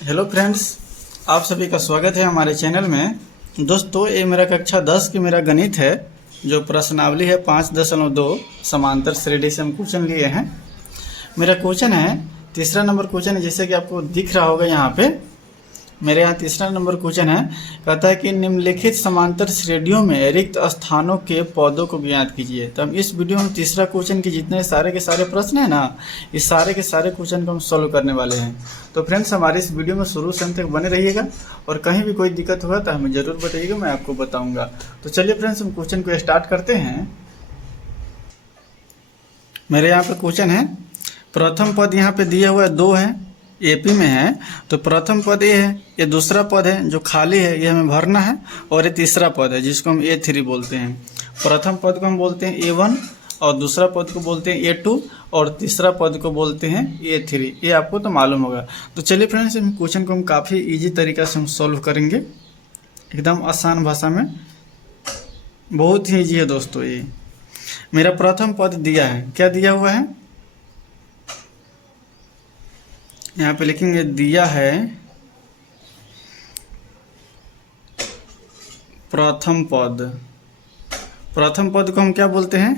Hello friends, आप सभी का स्वागत है हमारे चैनल में। दोस्तों, ये मेरा कक्षा 10 की मेरा गणित है, जो प्रश्नावली है 5.2 समांतर श्रेणी से हम क्वेश्चन लिए हैं। मेरा क्वेश्चन है, तीसरा नंबर क्वेश्चन है, जैसे कि आपको दिख रहा होगा यहाँ पे। मेरे यहाँ तीसरा नंबर क्वेश्चन है, कहता है कि निम्नलिखित समांतर श्रेणियों में रिक्त स्थानों के पदों को ज्ञात कीजिए। तो हम इस वीडियो में तीसरा क्वेश्चन के जितने सारे के सारे प्रश्न है ना, इस सारे के सारे क्वेश्चन को हम सॉल्व करने वाले हैं। तो फ्रेंड्स, हमारे इस वीडियो में शुरू से अंत तक बने रहिएगा, और कहीं भी कोई दिक्कत होगा तो हमें ज़रूर बताइएगा, मैं आपको बताऊँगा। तो चलिए फ्रेंड्स, हम क्वेश्चन को स्टार्ट करते हैं। मेरे यहाँ पर क्वेश्चन है, प्रथम पद यहाँ पे दिया हुआ है 2 है, एपी में है। तो प्रथम पद ये है, ये दूसरा पद है जो खाली है, ये हमें भरना है, और ये तीसरा पद है जिसको हम A3 बोलते हैं। प्रथम पद को हम बोलते हैं A1, और दूसरा पद को बोलते हैं A2, और तीसरा पद को बोलते हैं A3। ये आपको तो मालूम होगा। तो चलिए फ्रेंड्स, इन क्वेश्चन को हम काफ़ी ईजी तरीका से हम सॉल्व करेंगे, एकदम आसान भाषा में। बहुत ही ईजी है दोस्तों। ये मेरा प्रथम पद दिया है, क्या दिया हुआ है, यहाँ पे लिखेंगे, दिया है प्रथम पद। प्रथम पद को हम क्या बोलते हैं,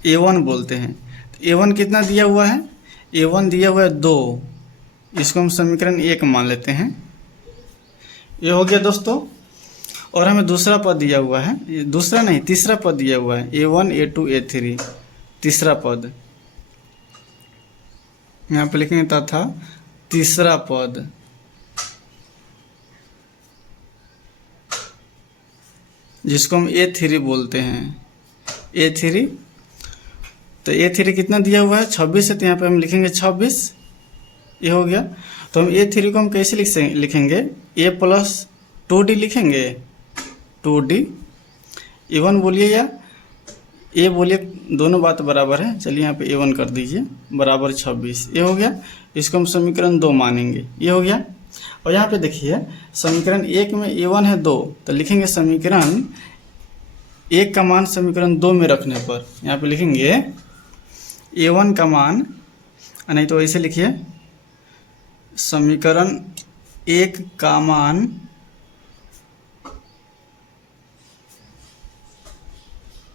A1 बोलते हैं। तो A1 कितना दिया हुआ है, A1 दिया हुआ है 2, इसको हम समीकरण 1 मान लेते हैं। ये हो गया दोस्तों। और हमें दूसरा पद दिया हुआ है, दूसरा नहीं तीसरा पद दिया हुआ है, A1 A2 A3, तीसरा पद यहाँ पे लिखेंगे तथा तीसरा पद। जिसको हम A3 बोलते हैं, A3। तो A3 कितना दिया हुआ है, 26 है, तो यहाँ पे हम लिखेंगे 26। ये हो गया। तो हम A3 को हम कैसे लिखेंगे, A + 2D लिखेंगे, 2D। A1 बोलिए या A बोलिए, दोनों बात बराबर है। चलिए यहाँ पे A1 कर दीजिए, बराबर 26। ये हो गया। इसको हम समीकरण 2 मानेंगे। ये हो गया। और यहाँ पे देखिए, समीकरण 1 में A1 है 2, तो लिखेंगे समीकरण 1 का मान समीकरण 2 में रखने पर यहाँ पे लिखेंगे A1 का मान, नहीं तो ऐसे लिखिए, समीकरण 1 का मान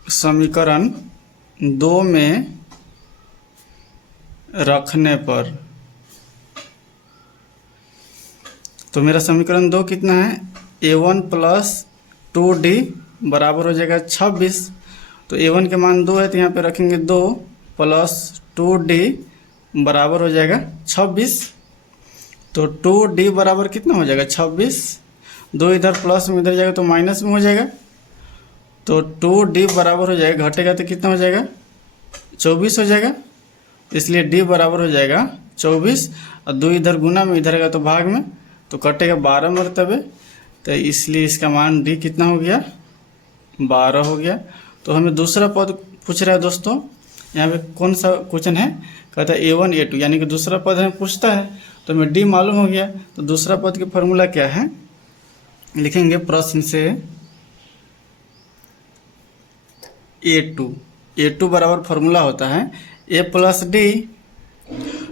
समीकरण 2 में रखने पर। तो मेरा समीकरण 2 कितना है, A1 + 2D बराबर हो जाएगा 26। तो A1 के मान 2 है, तो यहाँ पे रखेंगे 2 + 2D बराबर हो जाएगा 26। तो 2D बराबर कितना हो जाएगा, 26। 2 इधर प्लस में इधर जाएगा तो माइनस में हो जाएगा। तो 2D बराबर हो जाएगा, घटेगा तो कितना हो जाएगा, 24 हो जाएगा। इसलिए D बराबर हो जाएगा 24, और 2 इधर गुना में, इधर आएगा तो भाग में, तो कटेगा 12 मरतबे। तो इसलिए इसका मान D कितना हो गया, 12 हो गया। तो हमें दूसरा पद पूछ रहा है दोस्तों। यहाँ पे कौन सा क्वेश्चन है, कहता है A1 A2, यानी कि दूसरा पद हमें पूछता है। तो हमें D मालूम हो गया। तो दूसरा पद की फॉर्मूला क्या है, लिखेंगे प्रश्न से A2 बराबर फार्मूला होता है A + D।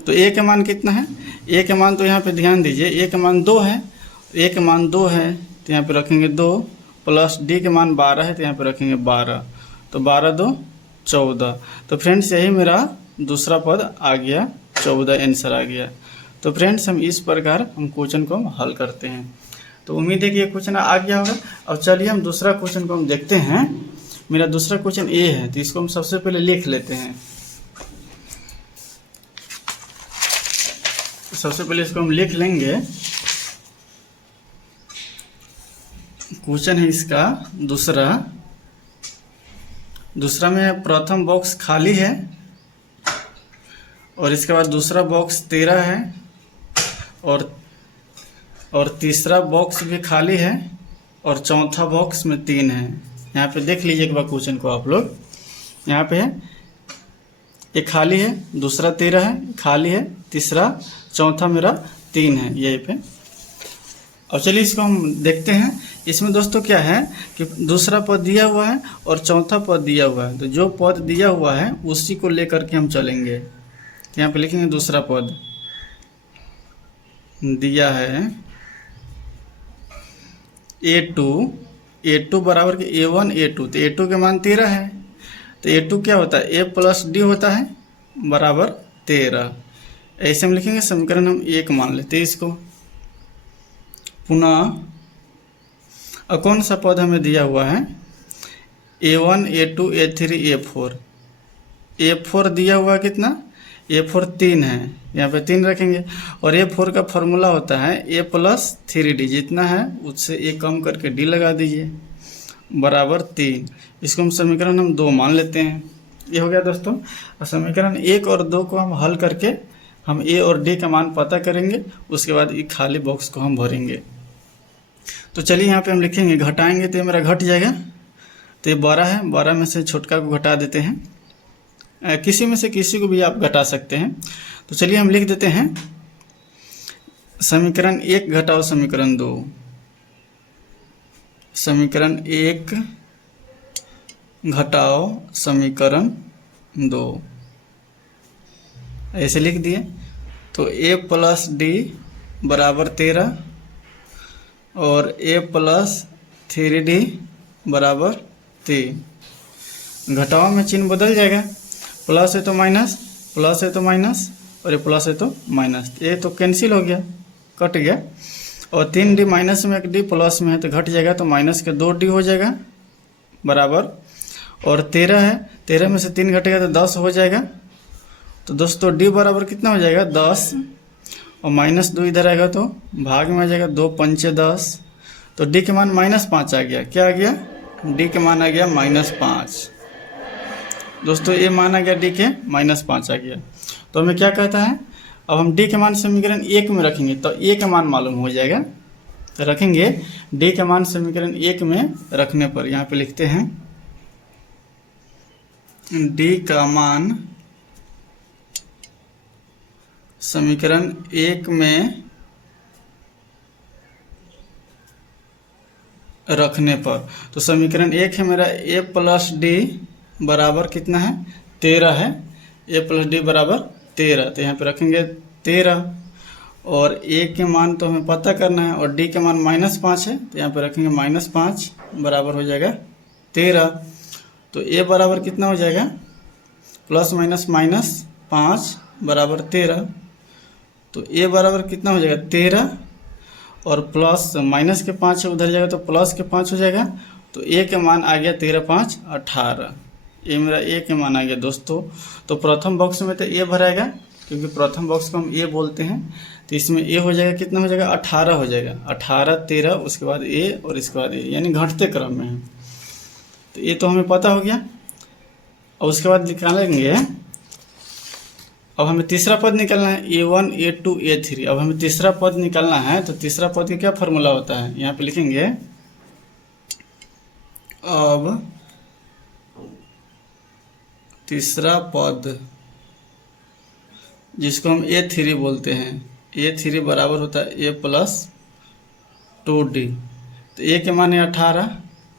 तो A के मान कितना है, A के मान तो यहाँ पे ध्यान दीजिए, A के मान 2 है, A के मान 2 है, तो यहाँ पे रखेंगे 2, प्लस D के मान 12 है, तो यहाँ पे रखेंगे 12। तो 12 2 14। तो फ्रेंड्स, यही मेरा दूसरा पद आ गया, 14 आंसर आ गया। तो फ्रेंड्स, हम इस प्रकार हम क्वेश्चन को हम हल करते हैं। तो उम्मीद है कि ये क्वेश्चन आ गया होगा। और चलिए हम दूसरा क्वेश्चन को हम देखते हैं। मेरा दूसरा क्वेश्चन A है, तो इसको हम सबसे पहले लिख लेते हैं। सबसे पहले इसको हम लिख लेंगे। क्वेश्चन है इसका दूसरा में प्रथम बॉक्स खाली है, और इसके बाद दूसरा बॉक्स 13 है, और तीसरा बॉक्स भी खाली है, और चौथा बॉक्स में 3 है। यहाँ पे देख लीजिए एक बार क्वेश्चन को आप लोग। यहाँ पे है, एक खाली है, दूसरा 13 है, खाली है, तीसरा, चौथा मेरा 3 है यहीं पे। और चलिए इसको हम देखते हैं। इसमें दोस्तों क्या है कि दूसरा पद दिया हुआ है और चौथा पद दिया हुआ है, तो जो पद दिया हुआ है उसी को लेकर के हम चलेंगे। तो यहाँ पे लिखेंगे दूसरा पद, दिया है A2 बराबर के A1 A2, तो A2 के मान 13 है, तो A2 क्या होता है, A प्लस डी होता है बराबर 13। ऐसे हम लिखेंगे, समीकरण हम 1 मान लेते हैं इसको। पुनः अब कौन सा पद हमें दिया हुआ है, A1 A2 A3 A4। A4 दिया हुआ कितना, A4 3 है, यहाँ पे 3 रखेंगे। और A4 का फॉर्मूला होता है A प्लस 3D, जितना है उससे A कम करके D लगा दीजिए बराबर 3। इसको हम समीकरण हम 2 मान लेते हैं। ये हो गया दोस्तों। और समीकरण 1 और 2 को हम हल करके हम A और D का मान पता करेंगे, उसके बाद ये खाली बॉक्स को हम भरेंगे। तो चलिए यहाँ पे हम लिखेंगे, घटाएंगे तो ये मेरा घट जाएगा, तो ये 12 है, 12 में से छोटका को घटा देते हैं, किसी में से किसी को भी आप घटा सकते हैं। तो चलिए हम लिख देते हैं समीकरण 1 घटाओ समीकरण 2, समीकरण 1 घटाओ समीकरण 2, ऐसे लिख दिए। तो A प्लस डी बराबर 13 और A प्लस 3D बराबर 3। घटाओ में चिन्ह बदल जाएगा, प्लस है तो माइनस, प्लस है तो माइनस, और ये प्लस है तो माइनस, ये तो कैंसिल हो गया, कट गया। और 3D माइनस में 1 D प्लस में है तो घट जाएगा, तो माइनस के 2D हो जाएगा बराबर। और 13 है, 13 में से 3 घटेगा तो 10 हो जाएगा। तो दोस्तों D बराबर कितना हो जाएगा, 10, और माइनस 2 इधर आएगा तो भाग में आ जाएगा, 2 पंचे 10। तो D के मान -5 आ गया। क्या आ गया, D के मान आ गया -5। दोस्तों ये मान आ गया D के -5 आ गया। तो हमें क्या कहता है, अब हम D के मान समीकरण 1 में रखेंगे तो A का मान मालूम हो जाएगा। तो रखेंगे D के मान समीकरण 1 में रखने पर यहाँ पे लिखते हैं D का मान समीकरण 1 में रखने पर, तो समीकरण 1 है मेरा A प्लस डी बराबर कितना है, 13 है। A प्लस डी बराबर 13, तो यहाँ पे रखेंगे 13। और A के मान तो हमें पता करना है, और D के मान -5 है, तो यहाँ पे रखेंगे -5 बराबर हो जाएगा 13। तो A बराबर कितना हो जाएगा, प्लस माइनस -5 बराबर 13। तो A बराबर कितना हो जाएगा 13, और प्लस माइनस के 5 उधर जाएगा तो प्लस के 5 हो जाएगा। तो A के मान आ गया 13 5 18, ये मेरा A के मान आ गया दोस्तों। तो प्रथम बॉक्स में तो A भराएगा, क्योंकि प्रथम बॉक्स को हम A बोलते हैं। तो इसमें A हो जाएगा, कितना हो जाएगा 18 हो जाएगा, 18 13, उसके बाद A और इसके बाद A, यानी घटते क्रम में है। तो ये तो हमें पता हो गया। और उसके बाद निकालेंगे, अब हमें तीसरा पद निकालना है, A1 A2 A3। अब हमें तीसरा पद निकालना है, तो तीसरा पद का क्या फॉर्मूला होता है, यहाँ पे लिखेंगे। अब तीसरा पद जिसको हम A3 बोलते हैं, A3 बराबर होता है A प्लस 2D। तो A के मान है 18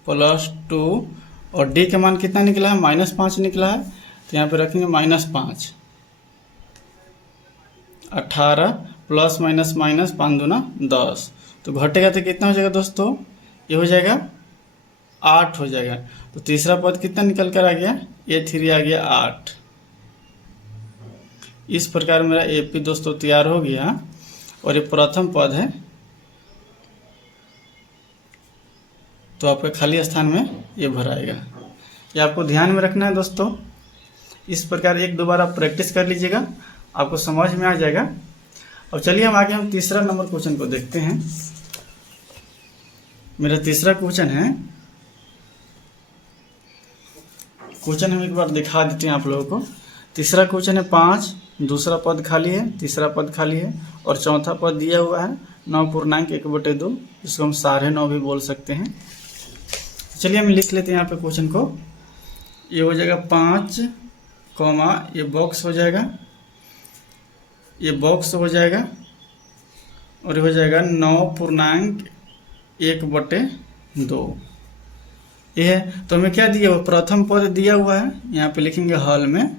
प्लस 2, और D के मान कितना निकला है, -5 निकला है। तो यहाँ पे रखेंगे -5, 18 प्लस माइनस माइनस 5 दूना 10। तो घटेगा तो कितना हो जाएगा दोस्तों, ये हो जाएगा 8 हो जाएगा। तो तीसरा पद कितना निकल कर आ गया, A3 आ गया 8। इस प्रकार मेरा AP दोस्तों तैयार हो गया। और ये प्रथम पद है, तो आपके खाली स्थान में ये भराएगा। ये आपको ध्यान में रखना है दोस्तों। इस प्रकार एक दो बार आप प्रैक्टिस कर लीजिएगा, आपको समझ में आ जाएगा। अब चलिए हम आगे हम तीसरा नंबर क्वेश्चन को देखते हैं। मेरा तीसरा क्वेश्चन है, क्वेश्चन हम एक बार दिखा देते हैं आप लोगों को। तीसरा क्वेश्चन है 5, दूसरा पद खाली है, तीसरा पद खाली है, और चौथा पद दिया हुआ है 9.1/2, जिसको हम 9.5 भी बोल सकते हैं। चलिए हम लिख लेते हैं यहाँ पे क्वेश्चन को। ये हो जाएगा 5, ये बॉक्स हो जाएगा, ये बॉक्स हो जाएगा, और ये हो जाएगा 9.1/2। ये है। तो हमें क्या दिया हुआ, प्रथम पद दिया हुआ है, यहाँ पे लिखेंगे हल में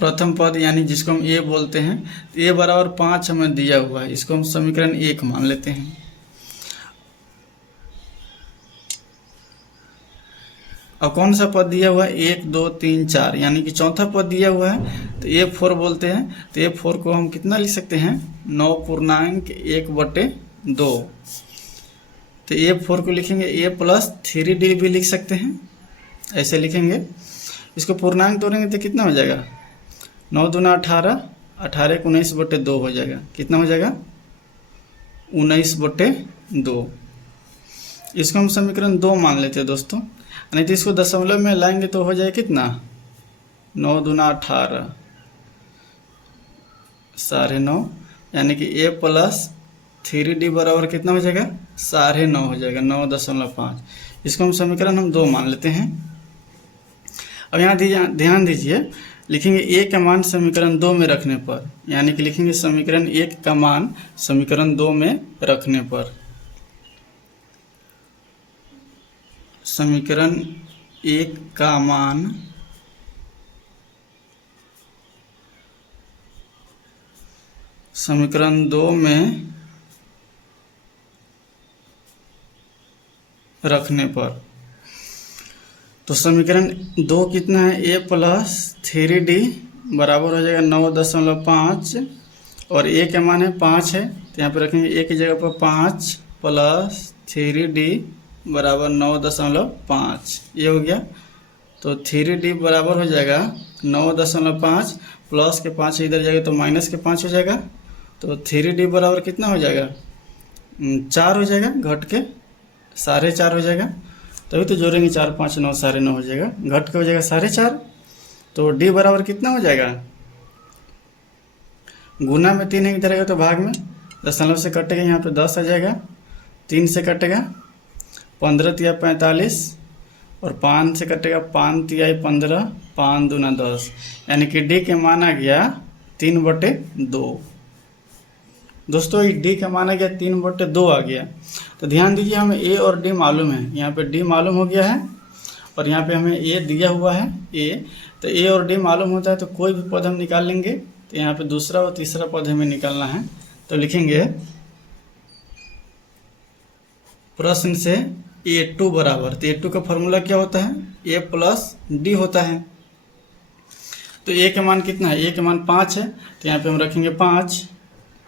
प्रथम पद यानी जिसको हम ए बोलते हैं, ए बराबर 5 हमें दिया हुआ है, इसको हम समीकरण 1 मान लेते हैं। अब कौन सा पद दिया हुआ है, 1 2 3 4 यानी कि चौथा पद दिया हुआ है, तो A4 बोलते हैं। तो A4 को हम कितना लिख सकते हैं, 9.1/2। तो A4 को लिखेंगे A प्लस 3D भी लिख सकते हैं, ऐसे लिखेंगे। इसको पूर्णांक तोड़ेंगे तो कितना हो जाएगा, 9 दूना 18, 18 को 19/2 हो जाएगा। कितना हो जाएगा, 19/2। इसको हम समीकरण 2 मान लेते हैं दोस्तों। नहीं तो इसको दशमलव में लाएंगे तो हो जाए कितना, 9 दूना 18, 9.5 यानी कि A प्लस 3D बराबर कितना हो जाएगा, 9.5 हो जाएगा, 9.5। इसको हम समीकरण 2 मान लेते हैं। अब यहाँ ध्यान दीजिए, लिखेंगे A का मान समीकरण 2 में रखने पर, यानी कि लिखेंगे समीकरण 1 का मान समीकरण 2 में रखने पर, समीकरण 1 का मान समीकरण 2 में रखने पर। तो समीकरण 2 कितना है, A प्लस 3D बराबर हो जाएगा 9.5 और A का मान है 5 है, तो यहाँ पे रखेंगे A की जगह पर 5 प्लस 3D बराबर 9.5, ये हो गया। तो 3D बराबर हो जाएगा 9.5, प्लस के 5 इधर जाएगा तो माइनस के 5 हो जाएगा। तो 3D बराबर कितना हो जाएगा, 4 हो जाएगा, घट के 4.5 हो जाएगा। तभी तो जोड़ेंगे 4 5 9 9.5 हो जाएगा, घट के हो जाएगा 4.5। तो D बराबर कितना हो जाएगा, गुना में 3 इधर आएगा तो भाग में, दशमलव से कटेगा, यहाँ पे 10 आ जाएगा, 3 से कटेगा 15 तिया 45 और 5 से कटेगा 5 तिया 15, 5 दूना 10, यानी कि D के मान आ गया 3/2। दोस्तों D का मान आ गया 3/2 आ गया। तो ध्यान दीजिए, हमें A और D मालूम है, यहाँ पे D मालूम हो गया है और यहाँ पे हमें A दिया हुआ है A। तो A और D मालूम होता है तो कोई भी पद हम निकाल लेंगे। तो यहाँ पे दूसरा और तीसरा पद हमें निकालना है, तो लिखेंगे प्रश्न से A2 बराबर, तो A2 का फॉर्मूला क्या होता है, A प्लस D होता है। तो A का मान कितना है, A का मान 5 है, तो यहाँ पे हम रखेंगे 5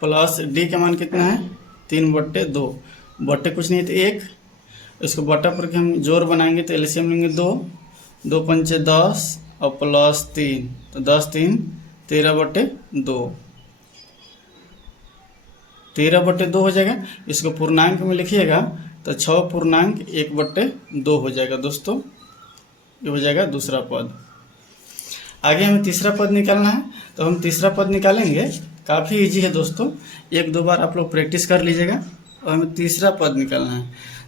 प्लस D का मान कितना है, 3/2, बट्टे कुछ नहीं है तो 1, इसको बट्टा पर के हम जोड़ बनाएंगे तो एलसीएम लेंगे 2, 2 पंचे 10 और प्लस 3, तो 10 3 13/2, 13/2 हो जाएगा। इसको पूर्णांक में लिखिएगा तो 6.1/2 हो जाएगा दोस्तों, ये हो जाएगा दूसरा पद। आगे हमें तीसरा पद निकालना है, तो हम तीसरा पद निकालेंगे, काफ़ी इजी है दोस्तों, 1-2 बार आप लोग प्रैक्टिस कर लीजिएगा। और हमें तीसरा पद निकालना है,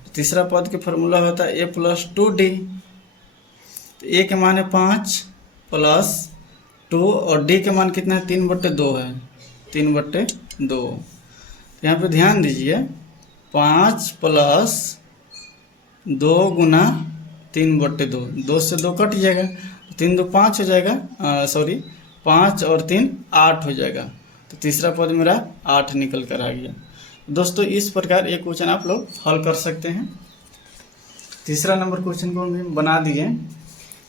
तो तीसरा पद के फॉर्मूला होता है A प्लस 2D। तो A के मान है 5 प्लस 2 और D के मान कितना है, 3/2 है, 3/2। यहाँ पे ध्यान दीजिए, 5 प्लस 2 गुना 3/2, 2 से 2 कट जाएगा, 3 2 5 हो जाएगा, 5 और 3 8 हो जाएगा। तो तीसरा पद मेरा 8 निकल कर आ गया। दोस्तों इस प्रकार एक क्वेश्चन आप लोग हल कर सकते हैं। तीसरा नंबर क्वेश्चन को हम बना दिए।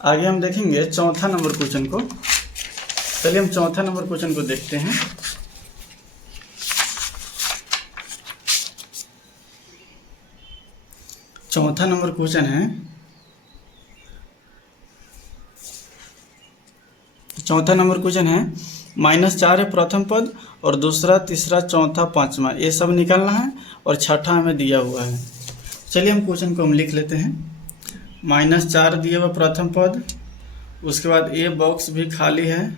आगे हम देखेंगे चौथा नंबर क्वेश्चन को। चलिए हम चौथा नंबर क्वेश्चन को देखते हैं। चौथा नंबर क्वेश्चन है, चौथा नंबर क्वेश्चन है -4 है प्रथम पद और दूसरा तीसरा चौथा पांचवा, ये सब निकालना है और छठा हमें दिया हुआ है। चलिए हम क्वेश्चन को हम लिख लेते हैं। -4 दिया हुआ प्रथम पद, उसके बाद ये बॉक्स भी खाली है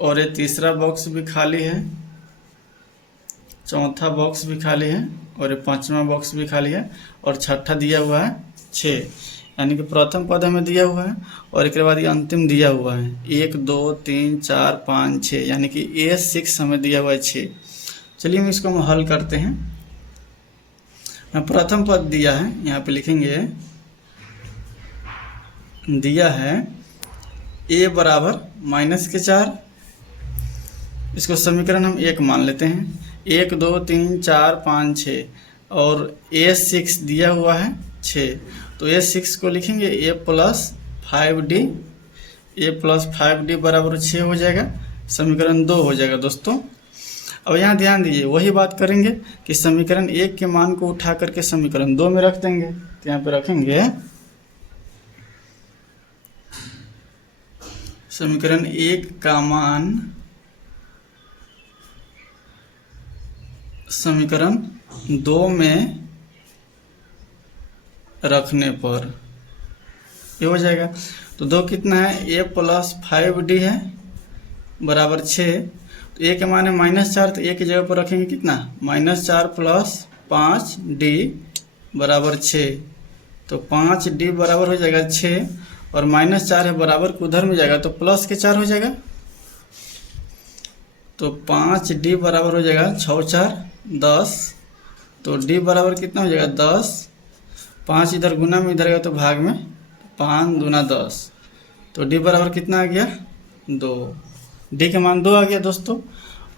और ये तीसरा बॉक्स भी खाली है, चौथा बॉक्स भी खाली है और ये पांचवा बॉक्स भी खाली है और छठा दिया हुआ है 6, यानी कि प्रथम पद हमें दिया हुआ है और एक बाद ये अंतिम दिया हुआ है 1 2 3 4 5 6, यानी कि A6 हमें दिया हुआ है 6। चलिए हम इसको हम हल करते हैं। प्रथम पद दिया है, यहाँ पे लिखेंगे दिया है ए बराबर -4, इसको समीकरण हम 1 मान लेते हैं। 1 2 3 4 5 6 और A6 दिया हुआ है 6, तो A6 को लिखेंगे A + 5D, A + 5D बराबर 6 हो जाएगा, समीकरण 2 हो जाएगा दोस्तों। अब यहाँ ध्यान दीजिए, वही बात करेंगे कि समीकरण 1 के मान को उठा करके समीकरण 2 में रख देंगे। तो यहाँ पे रखेंगे समीकरण 1 का मान समीकरण 2 में रखने पर ये हो जाएगा। तो 2 कितना है, A + 5D है बराबर 6, तो A के मान है -4, तो A की जगह पर रखेंगे कितना, -4 + 5D बराबर 6, तो 5D बराबर हो जाएगा 6, और -4 है बराबर को उधर में जाएगा तो प्लस के 4 हो जाएगा, तो 5D बराबर हो जाएगा 6 4 10, तो D बराबर कितना हो जाएगा 10, 5 इधर गुना में इधर गया तो भाग में, 5 दूना 10, तो D बराबर कितना आ गया 2। D के मान 2 आ गया दोस्तों,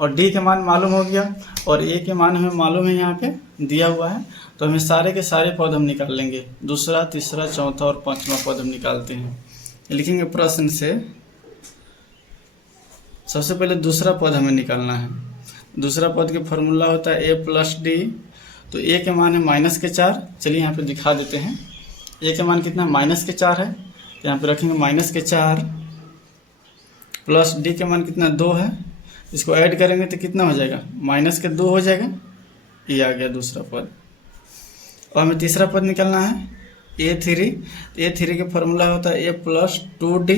और D के मान मालूम हो गया, और A के मान हमें मालूम है यहाँ पे दिया हुआ है, तो हमें सारे के सारे पद हम निकाल लेंगे। दूसरा, तीसरा, चौथा और पांचवा पद हम निकालते हैं। लिखेंगे प्रश्न से, सबसे पहले दूसरा पद हमें निकालना है। दूसरा पद के फॉर्मूला होता है A + D, तो A के मान है -4, चलिए यहाँ पे दिखा देते हैं। A के मान कितना, -4 है, तो यहाँ पे रखेंगे -4 प्लस D के मान कितना 2 है, इसको ऐड करेंगे तो कितना हो जाएगा, -2 हो जाएगा, ये आ गया दूसरा पद। और हमें तीसरा पद निकालना है A3, तो A3 के फॉर्मूला होता है A + 2D,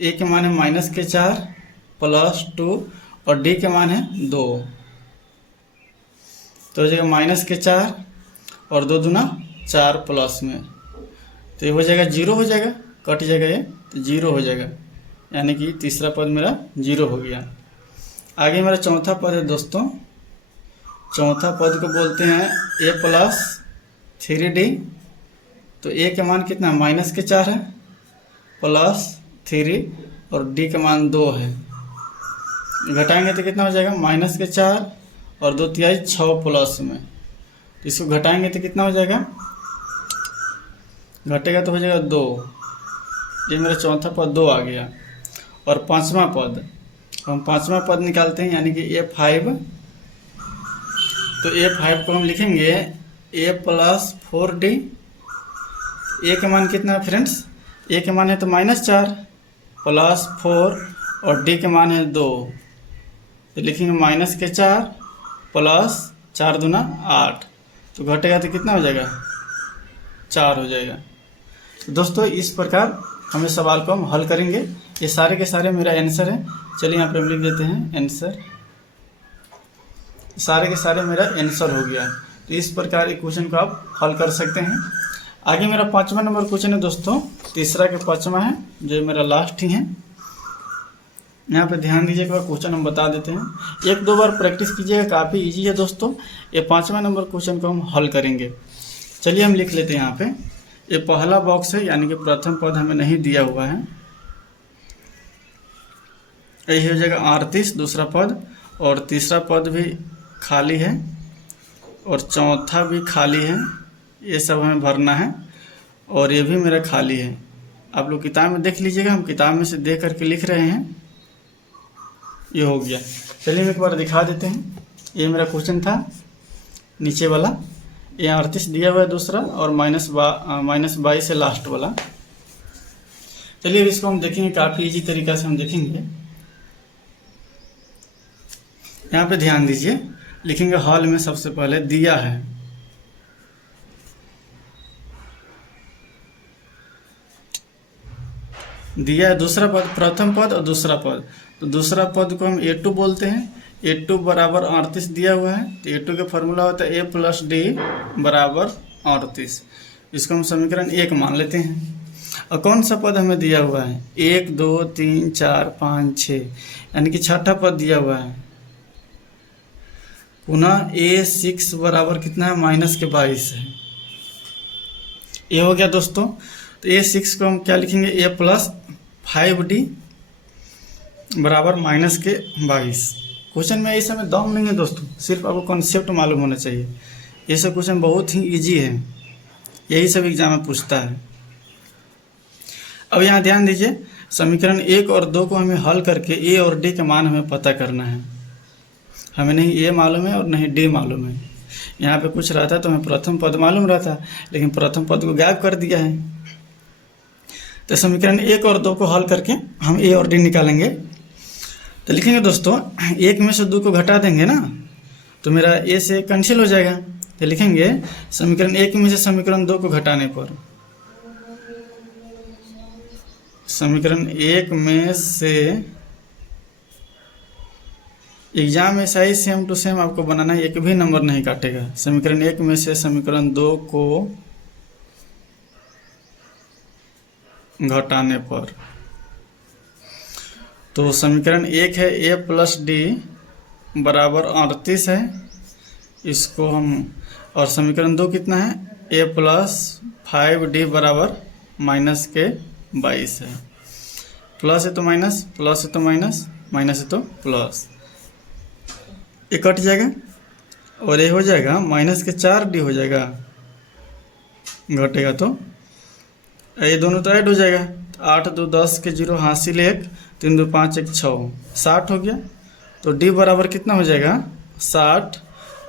A के मान है -4 + 2 और D के मान है 2, तो हो जाएगा -4 और 2 दूना 4 प्लस में, तो ये हो जाएगा 0 हो जाएगा, कट जाएगा ये, तो 0 हो जाएगा, यानी कि तीसरा पद मेरा 0 हो गया। आगे मेरा चौथा पद है दोस्तों। चौथा पद को बोलते हैं A + 3D, तो A के मान कितना, -4 है प्लस 3 और D के मान 2 है, घटाएंगे तो कितना हो जाएगा, -4 और 2 तिहाई 6 प्लस में, इसको घटाएंगे तो कितना हो जाएगा, घटेगा तो हो जाएगा 2, ये मेरा चौथा पद 2 आ गया। और पांचवा पद, हम पांचवा पद निकालते हैं, यानी कि A5, तो A5 को हम लिखेंगे A + 4D। A के मान कितना है फ्रेंड्स, A के मान है तो -4 प्लस 4 और D के मान है 2, तो लिखेंगे -4 प्लस 4 दूना 8, तो घटेगा तो कितना हो जाएगा, 4 हो जाएगा। तो दोस्तों इस प्रकार हमें सवाल को हम हल करेंगे। ये सारे के सारे मेरा आंसर है, चलिए यहाँ पे हम लिख देते हैं आंसर, सारे के सारे मेरा आंसर हो गया। तो इस प्रकार एक क्वेश्चन को आप हल कर सकते हैं। आगे मेरा 5वां नंबर क्वेश्चन है दोस्तों, तीसरा के 5वां है, जो मेरा लास्ट ही है। यहाँ पे ध्यान दीजिएगा, क्वेश्चन हम बता देते हैं, 1-2 बार प्रैक्टिस कीजिएगा, काफ़ी इजी है दोस्तों। ये 5वां नंबर क्वेश्चन को हम हल करेंगे। चलिए हम लिख लेते हैं यहाँ पे, ये पहला बॉक्स है, यानी कि प्रथम पद हमें नहीं दिया हुआ है, यही हो जाएगा 38 दूसरा पद, और तीसरा पद भी खाली है और चौथा भी खाली है, ये सब हमें भरना है, और ये भी मेरा खाली है। आप लोग किताब में देख लीजिएगा, हम किताब में से देख करके लिख रहे हैं। ये हो गया, चलिए हम एक बार दिखा देते हैं। ये मेरा क्वेश्चन था नीचे वाला, ये 38 दिया हुआ है दूसरा, और -22 से लास्ट वाला। चलिए इसको हम देखेंगे, काफ़ी इजी तरीका से हम देखेंगे। यहाँ पे ध्यान दीजिए, लिखेंगे हॉल में सबसे पहले दिया है, दिया है दूसरा पद, प्रथम पद और दूसरा पद। तो दूसरा पद को हम A2 बोलते हैं। A2 बराबर 38 दिया हुआ है, तो A2 का फॉर्मूला होता है A + D बराबर 38। इसको हम समीकरण 1 मान लेते हैं। और कौन सा पद हमें दिया हुआ है, 1 2 3 4 5 6, यानी कि छठा पद दिया हुआ है। पुनः A6 बराबर कितना है, -22 है। ये हो गया दोस्तों। तो A6 को हम क्या लिखेंगे, A + 5D बराबर माइनस के 22। क्वेश्चन में इस समय दम नहीं है दोस्तों, सिर्फ आपको कॉन्सेप्ट मालूम होना चाहिए। ये सब क्वेश्चन बहुत ही इजी है, यही सब एग्जाम में पूछता है। अब यहाँ ध्यान दीजिए, समीकरण 1 और 2 को हमें हल करके ए और डी के मान हमें पता करना है। हमें नहीं ए मालूम है और नहीं डी मालूम है। यहाँ पे कुछ रहता तो हमें प्रथम पद मालूम रहता, लेकिन प्रथम पद को गायब कर दिया है। तो समीकरण 1 और 2 को हल करके हम ए और डी निकालेंगे। तो लिखेंगे दोस्तों, 1 में से 2 को घटा देंगे ना, तो मेरा ए से कैंसिल हो जाएगा। तो लिखेंगे समीकरण 1 में से समीकरण 2 को घटाने पर, समीकरण 1 में से, एग्जाम में ऐसा ही सेम टू सेम आपको बनाना है, एक भी नंबर नहीं काटेगा। समीकरण 1 में से समीकरण 2 को घटाने पर, तो समीकरण 1 है a प्लस डी बराबर 38 है, इसको हम, और समीकरण 2 कितना है, a प्लस 5d बराबर माइनस के 22 है। प्लस है तो माइनस, प्लस है तो माइनस, माइनस है तो प्लस, ये कट जाएगा और ये हो जाएगा माइनस के 4d हो जाएगा, घटेगा तो ये दोनों तो ऐड हो जाएगा। 8 2 10 के 0 हासिल 1, 3 2 5 1 6, 60 हो गया। तो d बराबर कितना हो जाएगा, 60,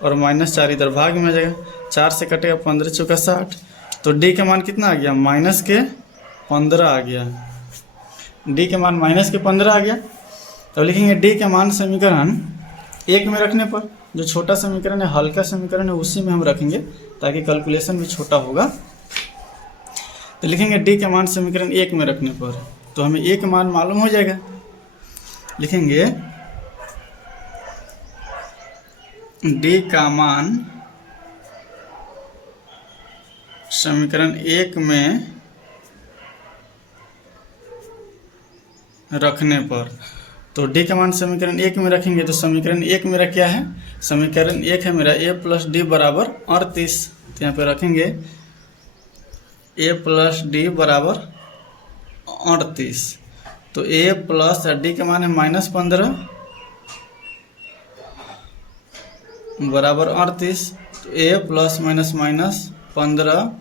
और माइनस 4 इधर भाग में आ जाएगा, 4 से कटेगा 15 चौका 60। तो d का मान कितना आ गया, माइनस के 15 आ गया। d के मान माइनस के 15 आ गया। तो लिखेंगे d के मान समीकरण 1 में रखने पर, जो छोटा समीकरण है, हल्का समीकरण है, उसी में हम रखेंगे ताकि कैलकुलेशन भी छोटा होगा। तो लिखेंगे d के मान समीकरण 1 में रखने पर, तो हमें एक मान मालूम हो जाएगा। लिखेंगे d का मान समीकरण 1 में रखने पर, तो d का मान समीकरण 1 में रखेंगे। तो समीकरण 1 मेरा क्या है, समीकरण 1 है मेरा a प्लस डी बराबर 38। तो यहाँ पे रखेंगे a प्लस डी बराबर 38। तो a प्लस डी का मान है माइनस 15 बराबर 38। तो a प्लस माइनस माइनस 15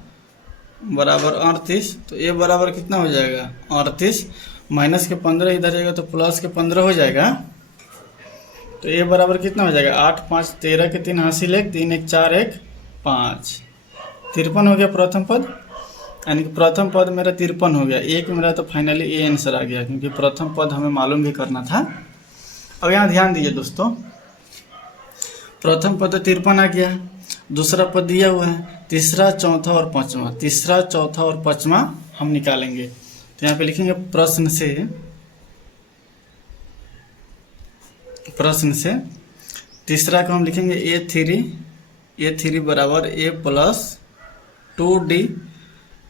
बराबर 38। तो a बराबर कितना हो जाएगा, 38, माइनस के 15 इधर जाएगा तो प्लस के 15 हो जाएगा। तो a बराबर कितना हो जाएगा, 8 5 13 के 3 हासिल 1, 3 1 4 1 5, 53 हो गया प्रथम पद, यानी कि प्रथम पद मेरा 53 हो गया। एक मेरा तो फाइनली ए आंसर आ गया, क्योंकि प्रथम पद हमें मालूम भी करना था। अब यहाँ ध्यान दीजिए दोस्तों, प्रथम पद 53 आ गया, दूसरा पद दिया हुआ है, तीसरा चौथा और पांचवा, तीसरा चौथा और पांचवा हम निकालेंगे। तो यहाँ पे लिखेंगे प्रश्न से तीसरा को हम लिखेंगे a3 बराबर a प्लस 2d,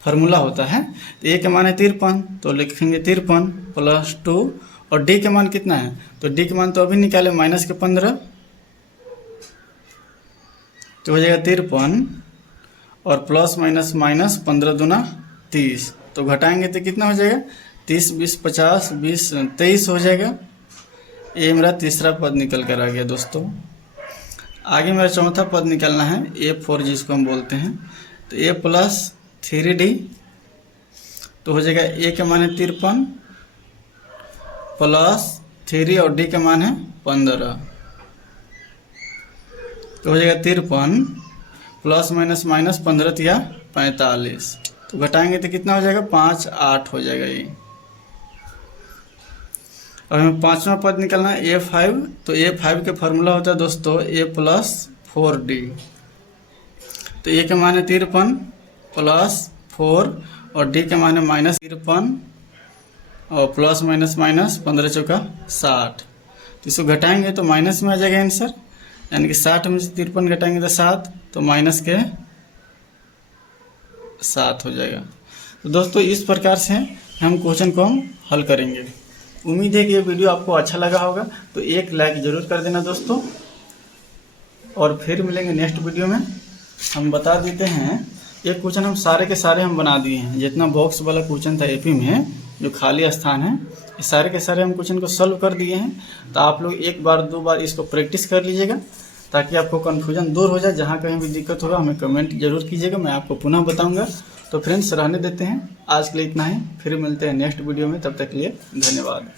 फार्मूला होता है। तो a का मान है 53, तो लिखेंगे 53 प्लस 2, और d का मान कितना है, तो d का मान तो अभी निकाले माइनस के 15, तो हो जाएगा 53, और प्लस माइनस माइनस 15 दूना 30, तो घटाएंगे तो कितना हो जाएगा, 30 20 50 20 23 हो जाएगा। ये मेरा तीसरा पद निकल कर आ गया दोस्तों। आगे मेरा चौथा पद निकालना है, a4 जिसको हम बोलते हैं। तो a प्लस 3d, तो हो जाएगा a का मान है 53 प्लस 3 और d का मान है 15, तो हो जाएगा 53 प्लस माइनस माइनस 15 या 45, तो घटाएंगे तो कितना हो जाएगा, 5 8 हो जाएगा ये। अब हमें पांचवा पद निकालना है a5। तो a5 का फार्मूला होता है दोस्तों a प्लस 4d। तो a का मान है 53 प्लस 4 और d का मान है माइनस 53 और प्लस माइनस माइनस 15 चौका 60, तो इसको घटाएंगे तो माइनस में आ जाएगा आंसर, यानी कि 60 में से 53 घटाएंगे तो 7, तो माइनस के 7 हो जाएगा। तो दोस्तों इस प्रकार से हम क्वेश्चन को हम हल करेंगे। उम्मीद है कि ये वीडियो आपको अच्छा लगा होगा, तो एक लाइक ज़रूर कर देना दोस्तों, और फिर मिलेंगे नेक्स्ट वीडियो में। हम बता देते हैं, ये क्वेश्चन हम सारे के सारे हम बना दिए हैं, जितना बॉक्स वाला क्वेश्चन था एपी में जो खाली स्थान है, ये सारे के सारे हम क्वेश्चन को सॉल्व कर दिए हैं। तो आप लोग एक बार दो बार इसको प्रैक्टिस कर लीजिएगा ताकि आपको कन्फ्यूजन दूर हो जाए। जहाँ कहीं भी दिक्कत होगा हमें कमेंट जरूर कीजिएगा, मैं आपको पुनः बताऊँगा। तो फ्रेंड्स रहने देते हैं, आज के लिए इतना ही, फिर मिलते हैं नेक्स्ट वीडियो में, तब तक के लिए धन्यवाद।